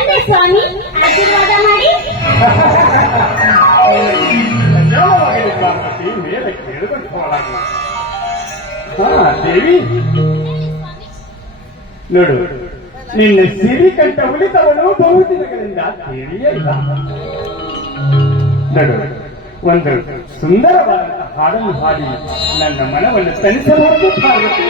ಬಂದೆ ಸ್ವಾಮಿ, ಆಶೀರ್ವಾದ ಮಾಡಿ. ಪಾರ್ವತಿ ಮೇಲೆ ಕೇಳಿಕೊಂಡು ಹೋಗಲಾಗ. ದೇವಿ ನೋಡು, ನಿನ್ನ ಸಿರಿಕಂಠ ಉಳಿತವಳು ಬಹುದಿನಗಳಿಂದ ತಿಳಿಯಲ್ಲ. ನೋಡು, ಒಂದು ಸುಂದರವಾದ ಹಾಡನ್ನು ಹಾಡಿ ನನ್ನ ಮನವನ್ನು ತಣಿಸಬಹುದು ಪಾರ್ವತಿ.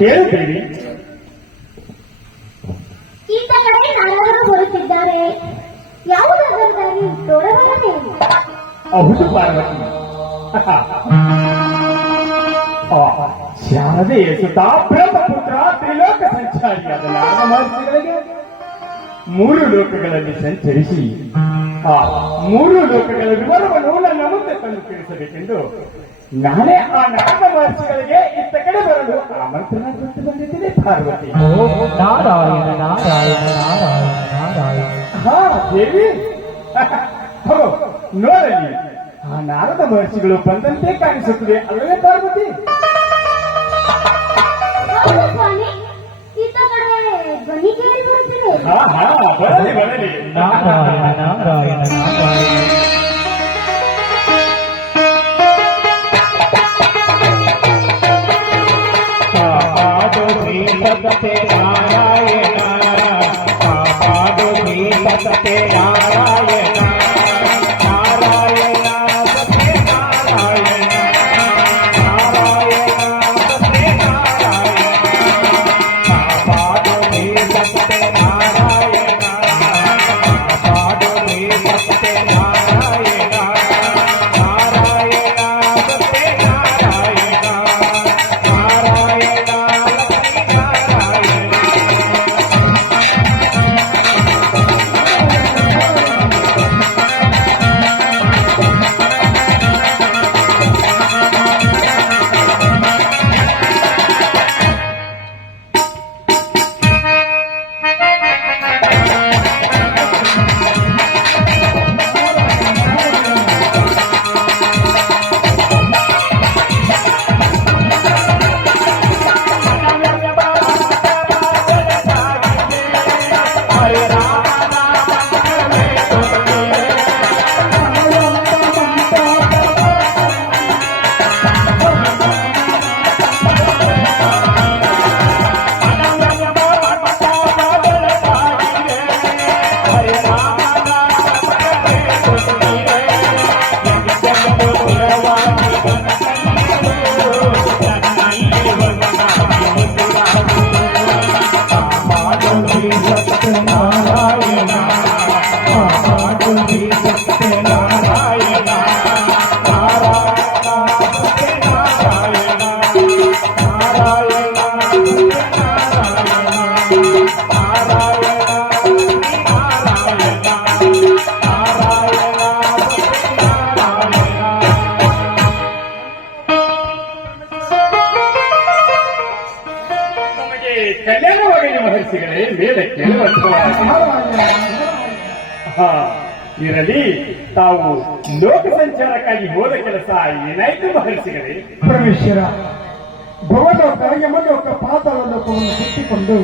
ಹೇಳ್ತೀವಿ. ಈತ ಕಡೆ ನಾರಾಯಣ ಬರುತ್ತಿದ್ದಾರೆ. ಯಾವುದಾದ್ರೂ ತೋರವಲ್ಲವೇ? ಹೌದು ಪಾರ್ವತಿ, ಶಾರದೆಯ ಸುತ ಬ್ರಹ್ಮಪುತ್ರ ತ್ರಿಲೋಕ ಸಂಚಾರಿಯಾದ ನಾರದ ಮಹರ್ಷಿಗಳಿಗೆ 3 ಲೋಕಗಳಲ್ಲಿ ಸಂಚರಿಸಿ ಆ 3 ಲೋಕಗಳ ವಿವರವನ್ನು ನನ್ನ ಮುಂದೆ ತಂದು ತಿಳಿಸಬೇಕೆಂದು ನಾನೇ ಆ ನಾರದ ಮಹರ್ಷಿಗಳಿಗೆ ಇತ್ತ ಕಡೆ ಬರಲು ಆಮಂತ್ರಣ ಕೊಟ್ಟು ಬಂದಿದ್ದೇನೆ ಪಾರ್ವತಿ. ನಾರಾಯಣ ನಾರಾಯಣ ನಾರಾಯಣ ನಾರಾಯಣ. ಹಾ ದೇವಿ, ನೋಡಲಿ, ಆ ನಾರದ ಮಹರ್ಷಿಗಳು ಬಂದಂತೆ ಕಾಣಿಸುತ್ತದೆ ಅಲ್ಲವೇ ಪಾರ್ವತಿ? ಬರಲಿ ಬರಲಿ. ನಾರಾಯಣ ನಾರಾಯಣ ನಾರಾಯಣ. ಸತ್ಯ ನಾರಾಯಣ ಕಾಪಾಡು ಶ್ರೀ ಸತ್ಯ ನಾರಾಯಣ ನಾರಾಯಣ ಸತ್ಯ ನಾರಾಯಣ ನಾರಾಯಣ ಸತ್ಯ ನಾರಾಯಣ ಕಾಪಾಡು ಶ್ರೀ ಸತ್ಯ ನಾರಾಯಣ ಕಾಪಾಡು ಶ್ರೀ ಸತ್ಯ ನಾರಾಯಣ ನಾರಾಯಣ ಸತ್ಯ ನಾರಾಯಣ ನಾರಾಯಣ ನಮಗೆ ಕಲ್ಯಾಣವಾಗಲಿ ಮಹರ್ಷಿಗಳೇ, ವೇದ ಕೇಳುವಂತವಾಗಿ ಇರಲಿ. ತಾವು ಲೋಕ ಸಂಚಾರಕ್ಕಾಗಿ ಹೋದ ಕೆಲಸ ಏನಾಯ್ತು ಮಹರ್ಷಿಗಳೇ? ಪರಮೇಶ್ವರ, ಭವಲೋಕ ಯಮಲೋಕ ಪಾತಾಳ ಲೋಕವನ್ನು ಸುತ್ತಿಕೊಂಡು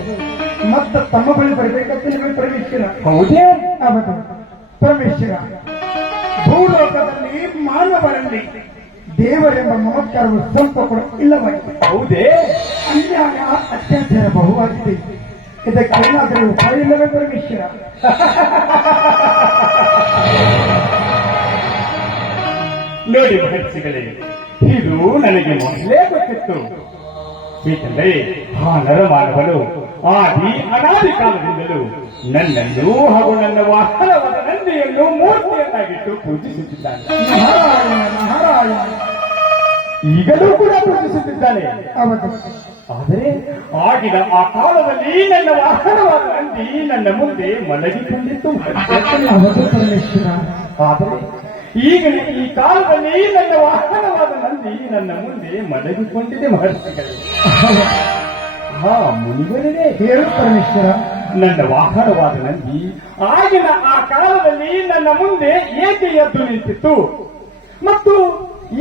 ಮತ್ತೆ ತಮ್ಮ ಬಳಿ ಬರಬೇಕಂತ ನಿಮಗೆ ಪರಮೇಶ್ವರ. ಹೌದೇ? ಹೌದು ಪರಮೇಶ್ವರ, ಭೂಲೋಕದಲ್ಲಿ ಮಾನವರಲ್ಲಿ ದೇವರೆಂಬ ಮಮತ್ಕಾರವು ಸ್ವಲ್ಪ ಕೂಡ ಇಲ್ಲವಾಗಿದೆ. ಹೌದೇ? ಅನ್ಯಾಯ ಅತ್ಯಾಚಾರ ಬಹುವಾಗಿದೆ. ಇದಕ್ಕೇನಾದರೂ ಉಪಾಯ ಇಲ್ಲವೇ ಪರಮೇಶ್ವರ? ನೋಡಿ ಮಹರ್ಷಿಗಳೇ, ಇದು ನನಗೆ ಮೊದಲೇ ಗೊತ್ತಿತ್ತು. ಏಕೆಂದರೆ ಆ ನರಮಾನವನು ಆದಿ ಅನಾದಿ ಕಾಲದಿಂದಲೂ ನನ್ನನ್ನು ಹಾಗೂ ನನ್ನ ವಾಹನವಾದ ನಂದಿಯನ್ನು ಮೂರ್ತಿಯನ್ನಾಗಿಟ್ಟು ಪೂಜಿಸುತ್ತಿದ್ದಾನೆ. ನಾರಾಯಣ ನಾರಾಯಣ. ಈಗಲೂ ಕೂಡ ಪೂಜಿಸುತ್ತಿದ್ದಾನೆ. ಹೌದು. ಆದರೆ ಆಗಿನ ಆ ಕಾಲದಲ್ಲಿ ನನ್ನ ವಾಹನವಾದ ನಂದಿ ನನ್ನ ಮುಂದೆ ಮಲಗಿಕೊಂಡಿತ್ತು. ಹೌದು ಪರಮೇಶ್ವರ. ಆದರೆ ಈಗ ಈ ಕಾಲದಲ್ಲಿ ನನ್ನ ವಾಹನವಾದ ನಂದಿ ನನ್ನ ಮುಂದೆ ಮಲಗಿಕೊಂಡಿದೆ ಮಹರ್ಷಿಗಳೇ. ಹಾ ಮುನಿವರೇ, ಹೇಳು ಪರಮೇಶ್ವರ. ನನ್ನ ವಾಹನವಾದ ನಂದಿ ಆಗಿನ ಆ ಕಾಲದಲ್ಲಿ ನನ್ನ ಮುಂದೆ ಏಕೆ ಎದ್ದು ನಿಂತಿತ್ತು ಮತ್ತು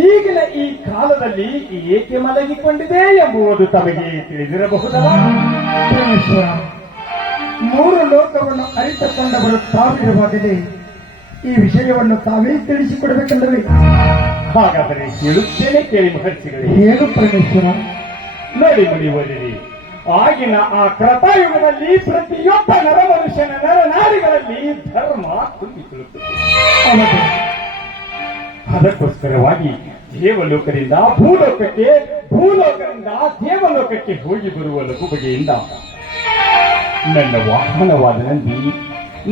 ಈಗಿನ ಈ ಕಾಲದಲ್ಲಿ ಏಕೆ ಮಲಗಿಕೊಂಡಿದೆ ಎಂಬುದು ತಮಗೆ ತಿಳಿದಿರಬಹುದಲ್ಲ? ಪರಮೇಶ್ವರ, ಮೂರು ಲೋಕವನ್ನು ಅರಿತುಕೊಂಡವರು ತಾವಿರುವಾಗಲೇ ಈ ವಿಷಯವನ್ನು ತಾವೇ ತಿಳಿಸಿಕೊಡಬೇಕೆಂದರೆ ಹಾಗಾದರೆ ಹೇಳುತ್ತೇನೆ ಕೇಳಿ ಮಹರ್ಷಿಗಳೇ. ಏನು ಪರಮೇಶ್ವರ? ನೋಡಿ ಮುನಿವರೇ, ಆಗಿನ ಆ ಕೃತಾಯುಗದಲ್ಲಿ ಪ್ರತಿಯೊಬ್ಬ ನರಮನುಷ್ಯನ ನರನಾರಿಗಳಲ್ಲಿ ಧರ್ಮ ತುಂಬಿಕೊಳ್ಳುತ್ತದೆ. ಹೌದು. ಅದಕ್ಕೋಸ್ಕರವಾಗಿ ದೇವಲೋಕದಿಂದ ಭೂಲೋಕಕ್ಕೆ, ಭೂಲೋಕದಿಂದ ದೇವಲೋಕಕ್ಕೆ ಹೋಗಿ ಬರುವ ಲಘು ಬಗೆಯಿಂದ ನನ್ನ ವಾಹನವಾದ ನಂದಿ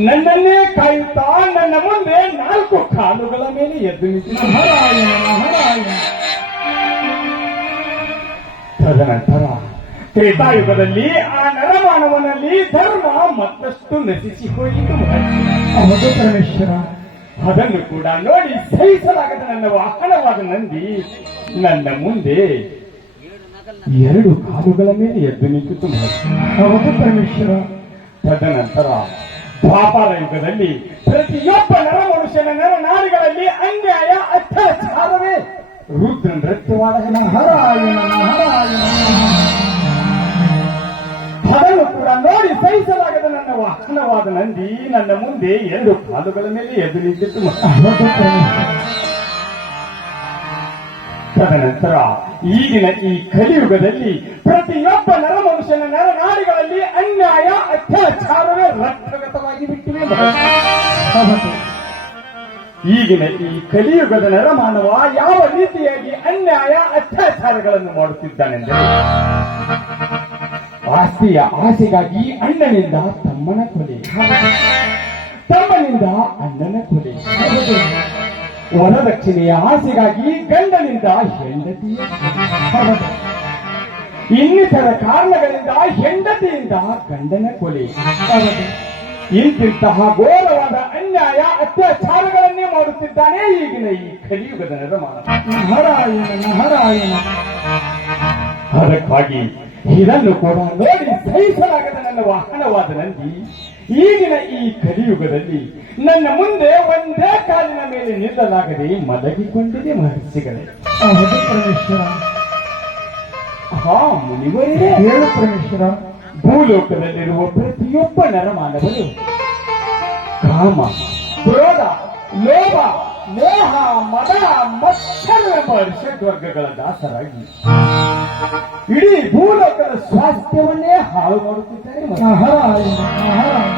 ನನ್ನನ್ನೇ ಕಾಯುತ್ತಾ ನನ್ನ ಮುಂದೆ 4 ಕಾಲುಗಳ ಮೇಲೆ ಎದ್ದು ನಿಂತಿದೆ. ನಾರಾಯಣ ನಾರಾಯಣ. ತದನಂತರ ತ್ರೇತಾಯುಗದಲ್ಲಿ ಆ ನರಮಾನವನಲ್ಲಿ ಧರ್ಮ ಮತ್ತಷ್ಟು ನಶಿಸಿ ಹೋಯಿತು. ಹೌದು ಪರಮೇಶ್ವರ. ಅದನ್ನು ಕೂಡ ನೋಡಿ ಸಹಿಸಲಾಗದ ನನ್ನ ವಾಹನವಾದ ನಂದಿ ನನ್ನ ಮುಂದೆ 2 ಕಾಲುಗಳ ಮೇಲೆ ಎದ್ದು ನಿಂತಿತು. ಹೌದು ಪರಮೇಶ್ವರ. ತದನಂತರ ದ್ವಾಪರ ಯುಗದಲ್ಲಿ ಪ್ರತಿಯೊಬ್ಬ ನರಮನುಷ್ಯನ ನರನಾರಿಗಳಲ್ಲಿ ಅನ್ಯಾಯ ಅತ್ಯಾಚಾರವೇ ರುದ್ರ ನೃತ್ಯವಾದ ನಾರಾಯಣ ನಾರಾಯಣ. ಅದನ್ನು ಕೂಡ ನೋಡಿ ಸಹಿಸಲಾಗದ ನನ್ನ ವಾಹನವಾದ ನಂದಿ ನನ್ನ ಮುಂದೆ 2 ಕಾಲುಗಳ ಮೇಲೆ ಎದ್ದು ನಿಂತಿತ್ತು. ಹೌದು ಪರಮೇಶ್ವರ. ತದನಂತರ ಈಗಿನ ಈ ಕಲಿಯುಗದಲ್ಲಿ ಪ್ರತಿಯೊಬ್ಬ ನರಮನುಷ್ಯನ ನರನಾಡಿಗಳಲ್ಲಿ ಅನ್ಯಾಯ ಅತ್ಯಾಚಾರವೇ ರಕ್ತಗತವಾಗಿ ಬಿಟ್ಟಿವೆ. ಹೌದು. ಈಗಿನ ಈ ಕಲಿಯುಗದ ನರಮಾನವ ಯಾವ ರೀತಿಯಾಗಿ ಅನ್ಯಾಯ ಅತ್ಯಾಚಾರಗಳನ್ನು ಮಾಡುತ್ತಿದ್ದಾನೆಂದರೆ, ಆಸ್ತಿಯ ಆಸೆಗಾಗಿ ಅಣ್ಣನಿಂದ ತಮ್ಮನ ಕೊಲೆ, ತಮ್ಮನಿಂದ ಅಣ್ಣನ ಕೊಲೆ, ವರದಕ್ಷಿಣೆಯ ಆಸೆಗಾಗಿ ಗಂಡನಿಂದ ಹೆಂಡತಿಯ, ಇನ್ನಿತರ ಕಾರಣಗಳಿಂದ ಹೆಂಡತಿಯಿಂದ ಗಂಡನ ಕೊಲೆ, ಇಂತಿಂತಹ ಘೋರವಾದ ಅನ್ಯಾಯ ಅತ್ಯಾಚಾರಗಳನ್ನೇ ಮಾಡುತ್ತಿದ್ದಾನೆ ಈಗಿನ ಈ ಕಲಿಯುಗದ ನರಮಾನವ. ನಾರಾಯಣ ನಾರಾಯಣ. ಅದಕ್ಕಾಗಿ ಇದನ್ನು ಕೂಡ ನೋಡಿ ಸಹಿಸಲಾಗದ ನನ್ನ ವಾಹನವಾದ ನಂದಿ ಈಗಿನ ಈ ಕಲಿಯುಗದಲ್ಲಿ ನನ್ನ ಮುಂದೆ ಒಂದೇ ಕಾಲಿನ ಮೇಲೆ ನಿಲ್ಲಲಾಗದೆ ಮಲಗಿಕೊಂಡಿದೆ ಮಹರ್ಷಿಗಳೇ. ಹೌದು ಪರಮೇಶ್ವರ. ಹಾ ಮುನಿವರೇ, ಹೇಳು ಪರಮೇಶ್ವರ. ಭೂಲೋಕದಲ್ಲಿರುವ ಪ್ರತಿಯೊಬ್ಬ ನರಮಾನವರು ಕಾಮ, ಕ್ರೋಧ, ಲೋಭ, ಮೋಹ, ಮದ, ಮತ್ಸರವೆಂಬ ಷಡ್ವರ್ಗಗಳ ದಾಸರಾಗಿ ಇಡೀ ಭೂಲೋಕದ ಸ್ವಾಸ್ಥ್ಯವನ್ನೇ ಹಾಳು ಮಾಡುತ್ತಿದ್ದಾರೆ. ನಾರಾಯಣ ನಾರಾಯಣ.